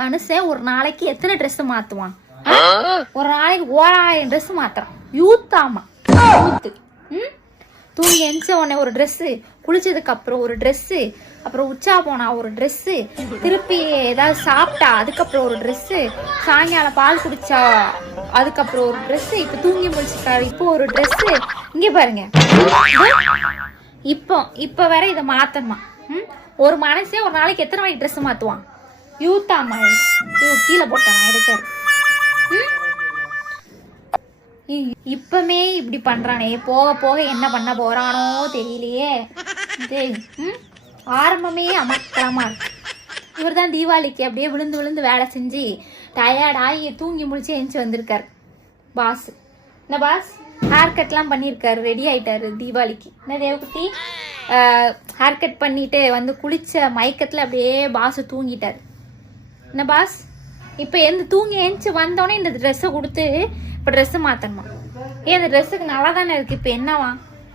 மனுஷன் ஒரு நாளைக்கு எத்தனை ட்ரெஸ் மாத்துவான்? ஒரு நாளைக்கு 1000 ட்ரெஸ் மாத்துறான். யூத்தாமா யூத்து. தூங்கி எந்த உடனே ஒரு ட்ரெஸ்ஸு, குளிச்சதுக்கு அப்புறம் ஒரு ட்ரெஸ்ஸு, அப்புறம் உச்சா போனா ஒரு ட்ரெஸ்ஸு, திருப்பி ஏதாவது சாப்பிட்டா அதுக்கப்புறம் ஒரு ட்ரெஸ்ஸு, சாயங்காலம் பால் குடிச்சா அதுக்கப்புறம் ஒரு ட்ரெஸ்ஸு, இப்போ தூங்கி முடிச்சுட்டாரு இப்போ ஒரு ட்ரெஸ்ஸு. இங்கே பாருங்க, இப்போ வேற இதை மாத்தணுமா? ஒரு மனுஷன் ஒரு நாளைக்கு எத்தனை வாய்க்கு ட்ரெஸ் மாத்துவான்? யூத்தாமா கீழே போட்டான் எடுக்காரு. இப்பமே இப்படி பண்றானே, போக போக என்ன பண்ண போறானோ தெரியலையே. ஆரம்பமே அமக்கலமா இருக்கு. இவர் தான் தீபாவளிக்கு அப்படியே விழுந்து விழுந்து வேலை செஞ்சு டயர்டாகி தூங்கி முடிச்சு எழுந்துச்சு வந்திருக்காரு பாஸ். இந்த பாஸ் ஹேர் கட்லாம் பண்ணியிருக்காரு, ரெடி ஆயிட்டாரு தீபாவளிக்கு. என்ன தேவகுட்டி, ஹேர் கட் பண்ணிட்டு வந்து குளிச்ச மயக்கத்தில் அப்படியே பாஸ் தூங்கிட்டாரு. என்ன பாஸ், இப்போ எந்த தூங்கி எழுந்துச்சு வந்தோடனே இந்த ட்ரெஸ்ஸை கொடுத்து இப்போ ட்ரெஸ்ஸு மாற்றணுமா? அந்த ட்ரெஸ்ஸுக்கு நல்லா தானே இருக்குது, இப்போ என்னவா?